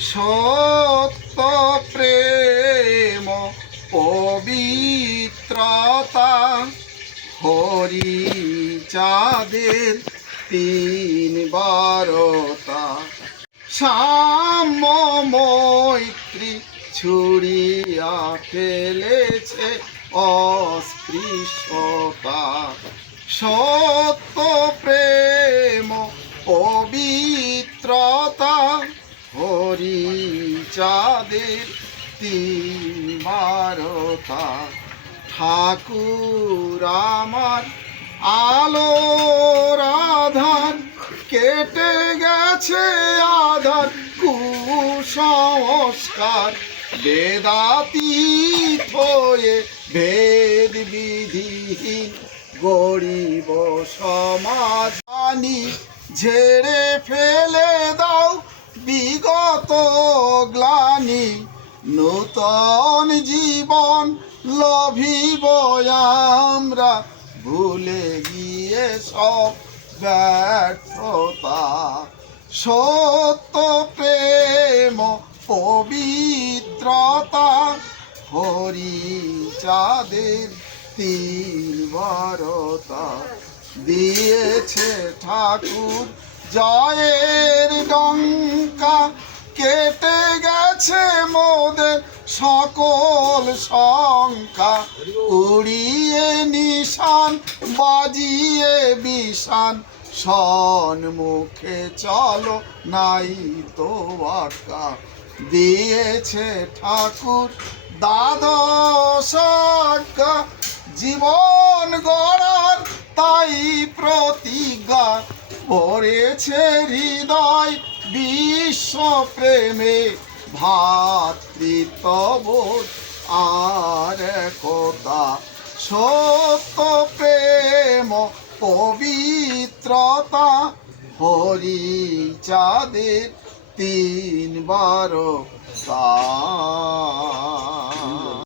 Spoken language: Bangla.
সত্য প্রেম পবিত্রতা হরি চাঁদের তিন বারতা সাম্য মৈত্রী ছুড়িয়া ফেলেছে অস্পৃশ্যতা সত্য প্রেম পবিত্রতা হরি চাঁদের তিন বারতা ঠাকুর আমার আলোর আধার কেটে গেছে আধার কুসংস্কার বেদাতীত হয়ে ভেদ বিধিহীন গরিব সমাজ আনি ঝেড়ে ফেলে দাও বিগত গ্লানি নূতন জীবন লভিব আমরা ভুলে গিয়ে সব ব্যর্থতা সত্য প্রেম পবিত্রতা হরি চাঁদের তিন বারতা দিয়েছে ঠাকুর জয়ের ডঙ্কা কেটে গেছে মোদের সকল সংখ্যা উড়িয়ে নিশান বাজিয়ে বিশান সন্মুখে চলো নাই তো আটকা দিয়েছে ঠাকুর দ্বাদশ আজ্ঞা জীবন গড়ার তাই প্রতিজ্ঞা পড়েছে হৃদয় বিশ্ব প্রেমে ভাতৃত্ববোধ আর একতা সত্য প্রেম পবিত্রতা হরি চাঁদের তিন বারতা